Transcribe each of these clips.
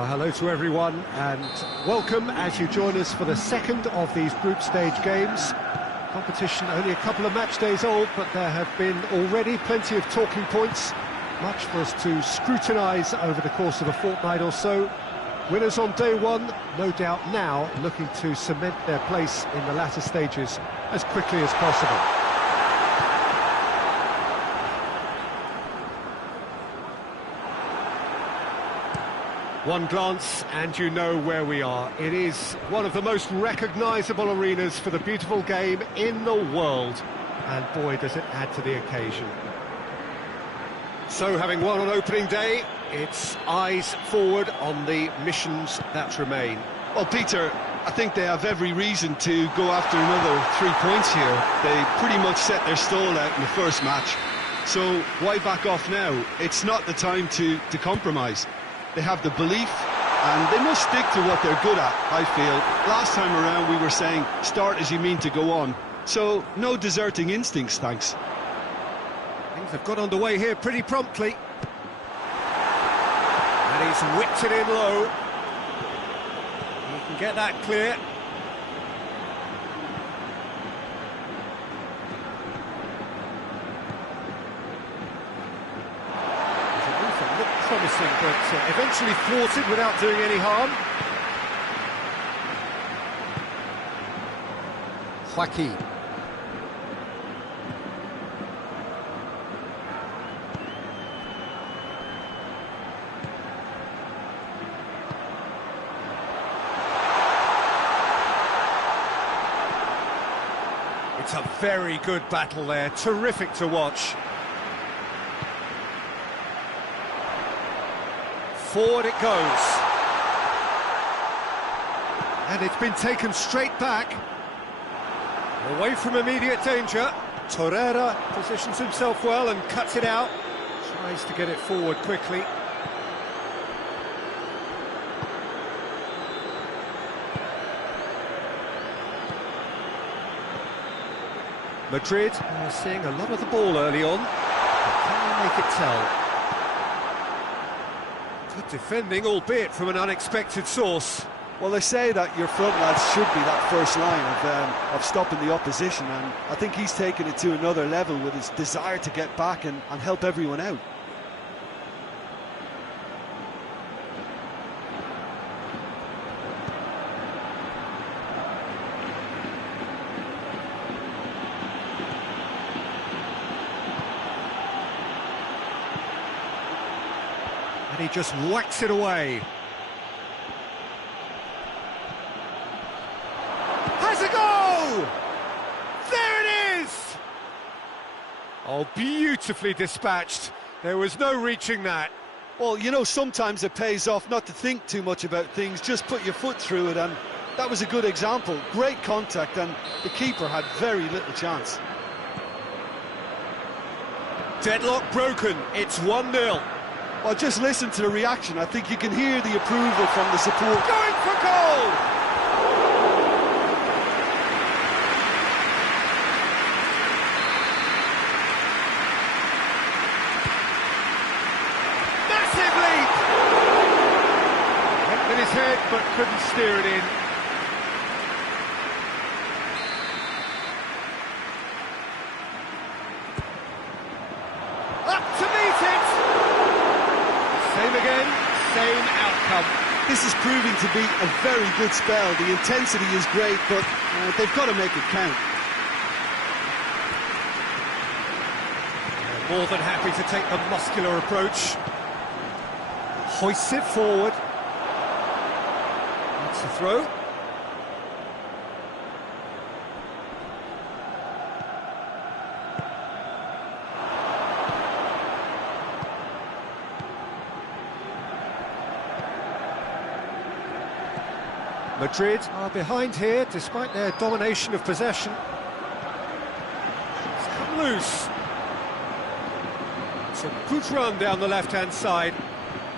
Well, hello to everyone and welcome as you join us for the second of these group stage games. Competition only a couple of match days old, but there have been already plenty of talking points, much for us to scrutinise over the course of a fortnight or so. Winners on day one, no doubt now looking to cement their place in the latter stages as quickly as possible. One glance and you know where we are. It is one of the most recognisable arenas for the beautiful game in the world. And boy, does it add to the occasion. So, having won on opening day, it's eyes forward on the missions that remain. Well, Peter, I think they have every reason to go after another 3 points here. They pretty much set their stall out in the first match. So, why back off now? It's not the time to compromise. They have the belief, and they must stick to what they're good at, I feel. Last time around, we were saying, start as you mean to go on. So, no deserting instincts, thanks. Things have got underway here pretty promptly. And he's whipped it in low. He can get that clear. Promising, but eventually thwarted without doing any harm. Joaquin. It's a very good battle there, terrific to watch. Forward it goes. And it's been taken straight back. Away from immediate danger. Torreira positions himself well and cuts it out. Tries to get it forward quickly. Madrid are seeing a lot of the ball early on. But can they make it tell? Good defending, albeit from an unexpected source. Well, they say that your front lads should be that first line of stopping the opposition, and I think he's taken it to another level with his desire to get back and help everyone out. He just whacks it away. Has a go! There it is! Oh, beautifully dispatched. There was no reaching that. Well, you know, sometimes it pays off not to think too much about things, just put your foot through it, and that was a good example. Great contact, and the keeper had very little chance. Deadlock broken, it's 1-0. Well, just listen to the reaction. I think you can hear the approval from the support. Going for goal! Massive leap! Went with his head, but couldn't steer it in. Up to meet it! Same again, same outcome. This is proving to be a very good spell. The intensity is great, but they've got to make it count. They're more than happy to take the muscular approach. Hoists it forward. That's the throw. Madrid are behind here, despite their domination of possession. It's come loose. It's a good run down the left-hand side.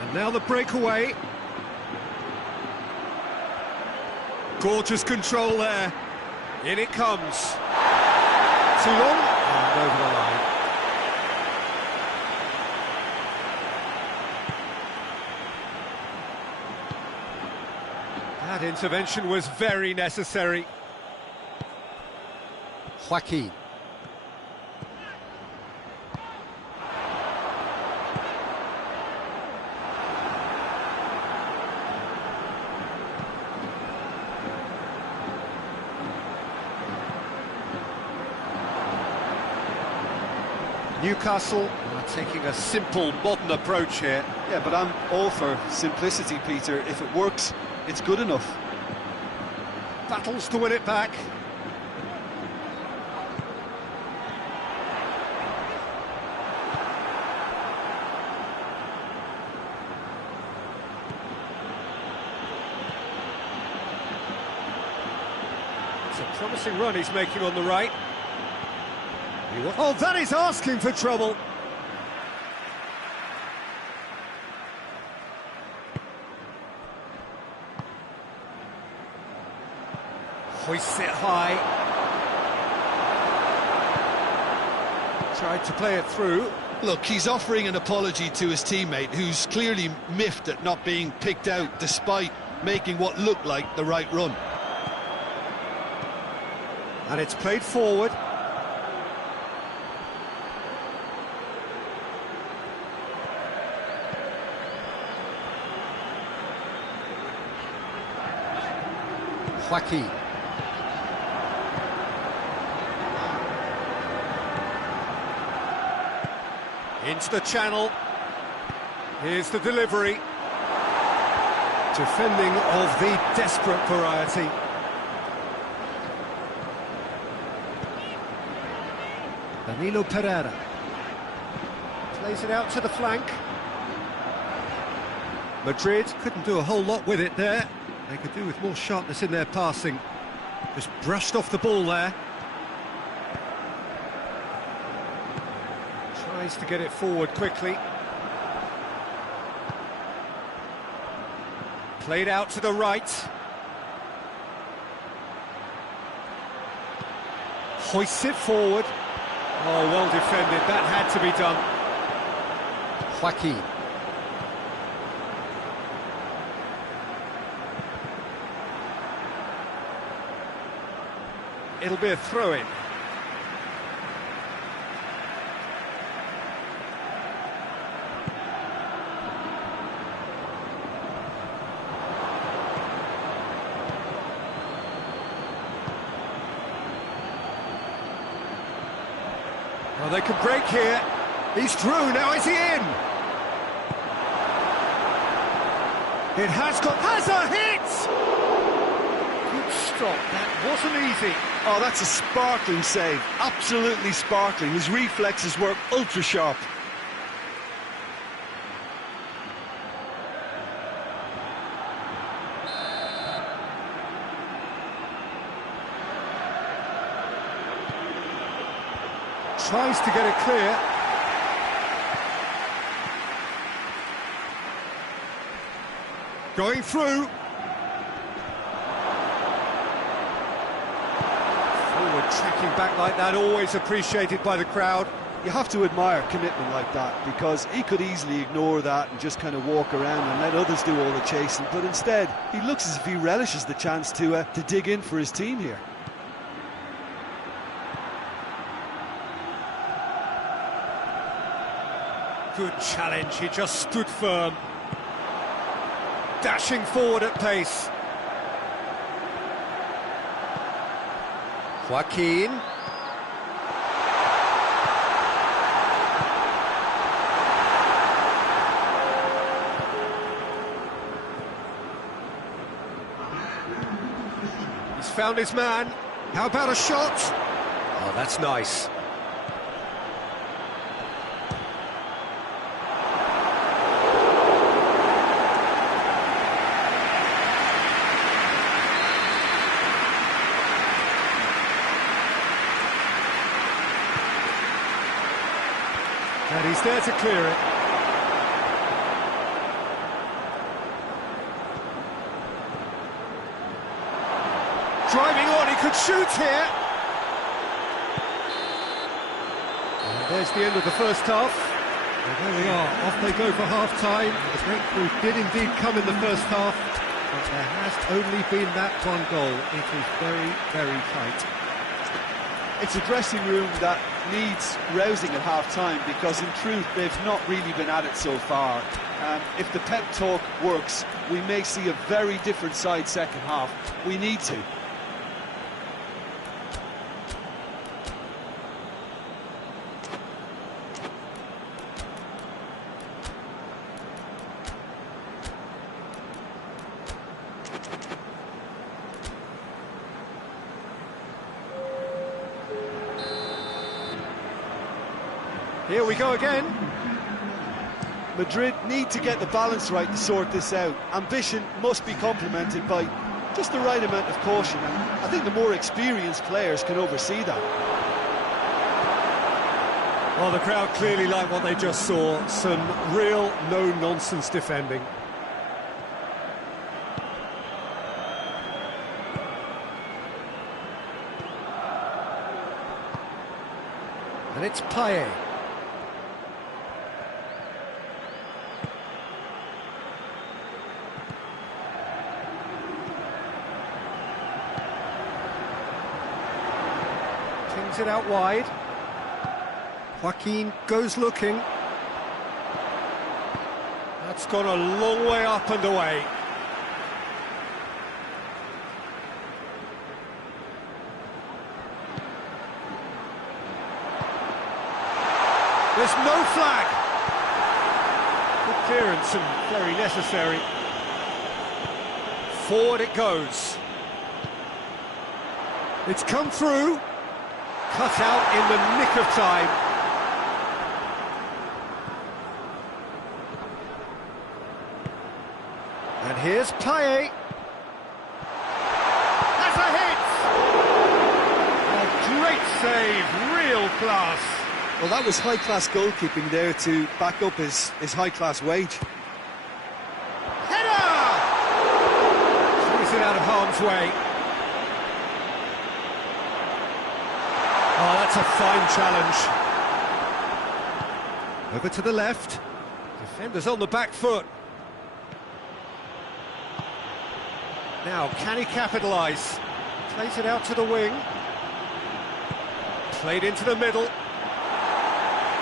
And now the breakaway. Gorgeous control there. In it comes. Too long, and over the line. That intervention was very necessary. Joaquin. Newcastle are taking a simple, modern approach here. Yeah, but I'm all for simplicity, Peter. If it works, it's good enough. Battles to win it back. It's a promising run he's making on the right. Oh, that is asking for trouble. Hoists it high. Tried to play it through. Look, he's offering an apology to his teammate, who's clearly miffed at not being picked out despite making what looked like the right run. And it's played forward. Joaquin. Into the channel. Here's the delivery. Defending of the desperate variety. Danilo Pereira. Plays it out to the flank. Madrid couldn't do a whole lot with it there. They could do with more sharpness in their passing. Just brushed off the ball there. Tries to get it forward quickly. Played out to the right. Hoists it forward. Oh, well defended. That had to be done. Joaquin. It'll be a throw-in. Well, they could break here. He's through, now is he in? It has a hit! Good stop, that wasn't easy. Oh, that's a sparkling save, absolutely sparkling. His reflexes work ultra-sharp. Tries to get it clear. Going through. Forward tracking back like that, always appreciated by the crowd. You have to admire commitment like that, because he could easily ignore that and just kind of walk around and let others do all the chasing, but instead he looks as if he relishes the chance to dig in for his team here. Good challenge, he just stood firm. Dashing forward at pace. Joaquin. He's found his man. How about a shot? Oh, that's nice. And he's there to clear it. Driving on, he could shoot here. And there's the end of the first half. And there we are, off they go for half-time. The breakthrough did indeed come in the first half. but there has only been that one goal. It is very, very tight. It's a dressing room that needs rousing at half-time, because in truth they've not really been at it so far. If the pep talk works, we may see a very different side second half. We need to. Here we go again. Madrid need to get the balance right to sort this out. Ambition must be complemented by just the right amount of caution, and I think the more experienced players can oversee that. Well, the crowd clearly like what they just saw. Some real no-nonsense defending. And it's PES. Kings it out wide. Joaquin goes looking. That's gone a long way up and away. There's no flag. Good clearance and very necessary. Forward it goes. It's come through. Cut out in the nick of time. And here's PES. That's a hit! A great save, real class. Well, that was high-class goalkeeping there to back up his high-class wage. Header! Squeeze it out of harm's way. Oh, that's a fine challenge. Over to the left. Defenders on the back foot. Now, can he capitalise? Plays it out to the wing. Played into the middle.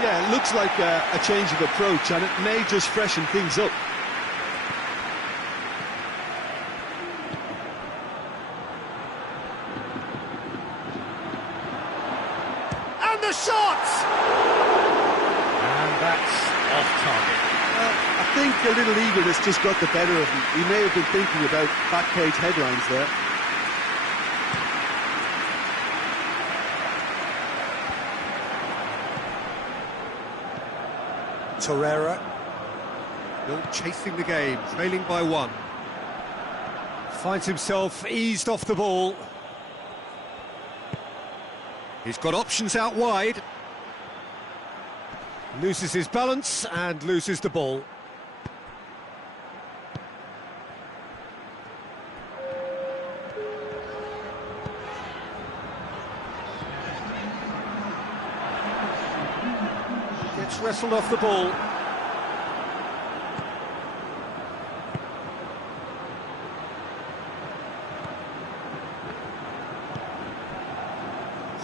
Yeah, it looks like a change of approach, and it may just freshen things up. And the shot! And that's off target. I think a little eagerness just got the better of him. He may have been thinking about back page headlines there. Torreira, still chasing the game, trailing by one. Finds himself eased off the ball. He's got options out wide. Loses his balance and loses the ball. Gets wrestled off the ball.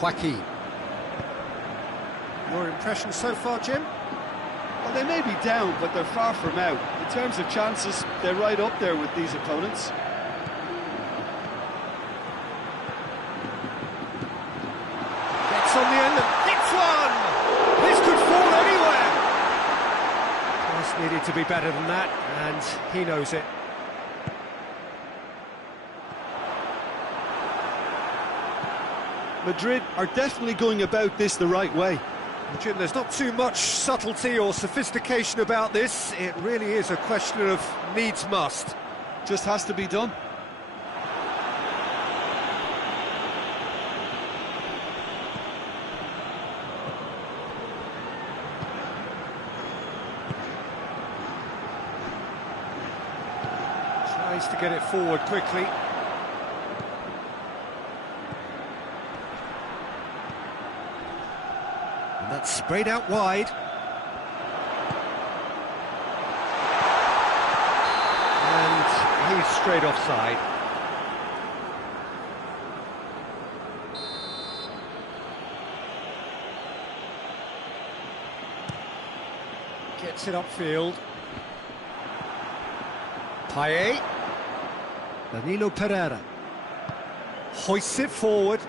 Joaquin. Your impression so far, Jim? Well, they may be down, but they're far from out. In terms of chances, they're right up there with these opponents. Gets on the end and hits one! This could fall anywhere! Pass needed to be better than that, and he knows it. Madrid are definitely going about this the right way. Jim, there's not too much subtlety or sophistication about this. It really is a question of needs must. Just has to be done. Tries to get it forward quickly. And that's sprayed out wide. And he he's straight offside. Gets it upfield. Payet. Danilo Pereira. Hoists it forward.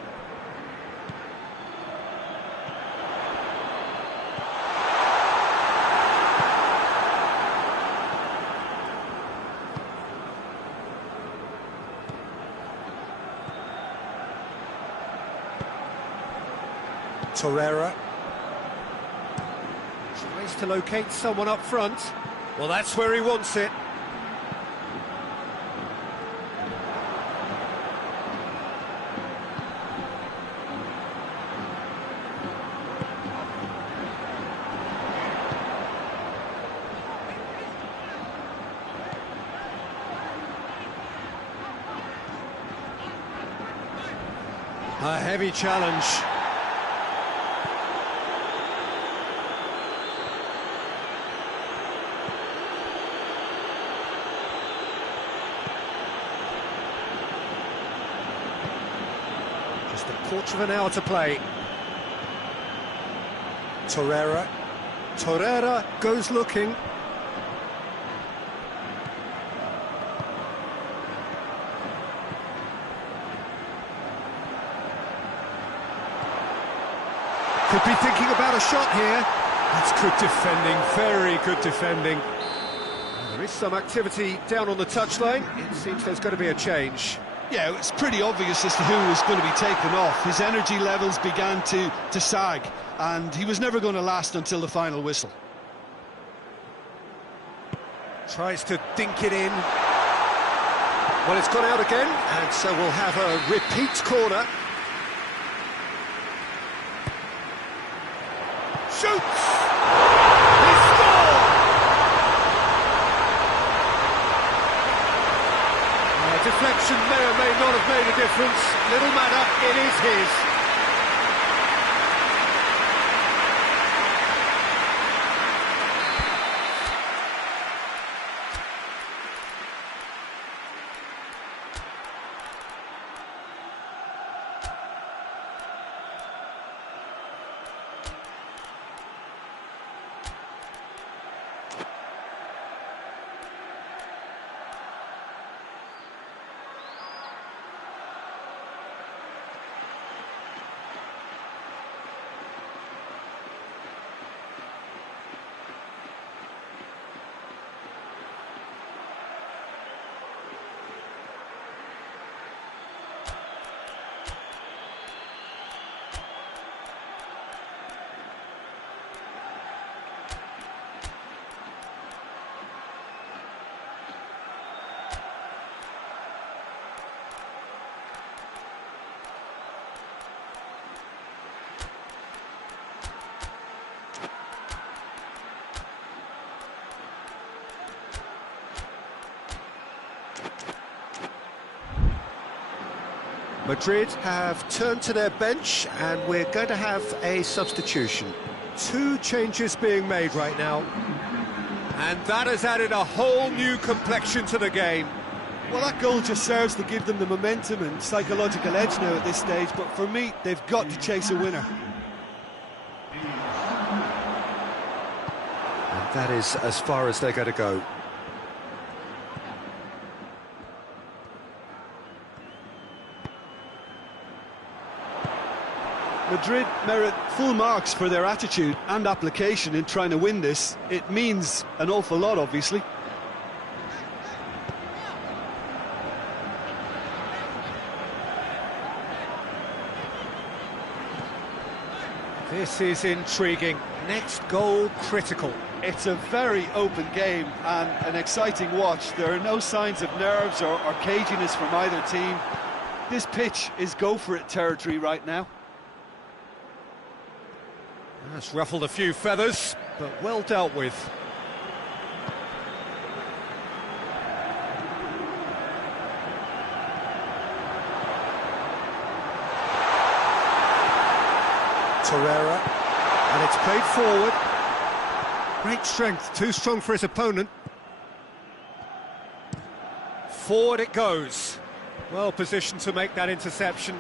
Torreira tries to locate someone up front. Well, that's where he wants it. A heavy challenge. Just a quarter of an hour to play. Torreira. Torreira goes looking. Could be thinking about a shot here. That's good defending, very good defending. There is some activity down on the touchline. It seems there's going to be a change. Yeah, it's pretty obvious as to who was going to be taken off. His energy levels began to sag, and he was never going to last until the final whistle. Tries to dink it in. Well, it's gone out again, and so we'll have a repeat corner. Shoots! He scored! Deflection may or may not have made a difference. Little matter, it is his. Madrid have turned to their bench and we're going to have a substitution. Two changes being made right now. And that has added a whole new complexion to the game. Well, that goal just serves to give them the momentum and psychological edge now at this stage, but for me, they've got to chase a winner. And that is as far as they're going to go. Madrid merit full marks for their attitude and application in trying to win this. It means an awful lot, obviously. This is intriguing. Next goal critical. It's a very open game and an exciting watch. There are no signs of nerves or caginess from either team. This pitch is go-for-it territory right now. That's ruffled a few feathers, but well dealt with. Torreira, and it's played forward. Great strength, too strong for his opponent. Forward it goes. Well positioned to make that interception.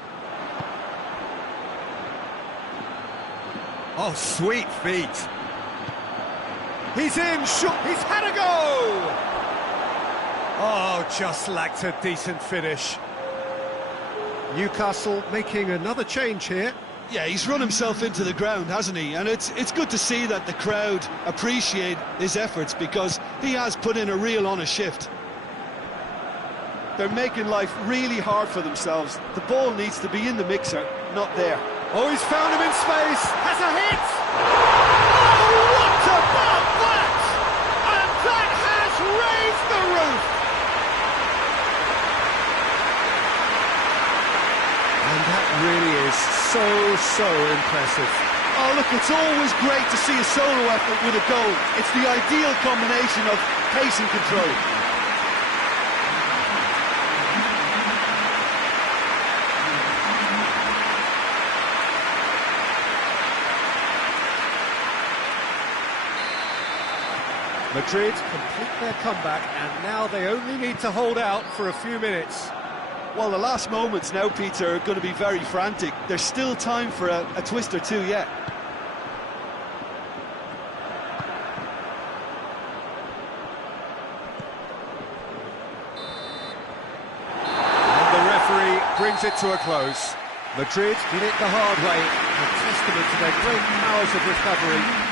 Oh, sweet feet. He's in, he's had a go! Oh, just lacked a decent finish. Newcastle making another change here. Yeah, he's run himself into the ground, hasn't he? And it's good to see that the crowd appreciate his efforts, because he has put in a real honest shift. They're making life really hard for themselves. The ball needs to be in the mixer, not there. Oh, he's found him in space, has a hit! Oh, what about that? And that has raised the roof! And that really is so impressive. Oh, look, it's always great to see a solo effort with a goal. It's the ideal combination of pace and control. Madrid complete their comeback, and now they only need to hold out for a few minutes. Well, the last moments now, Peter, are going to be very frantic. There's still time for a twist or two yet. And the referee brings it to a close. Madrid did it the hard way, a testament to their great powers of recovery.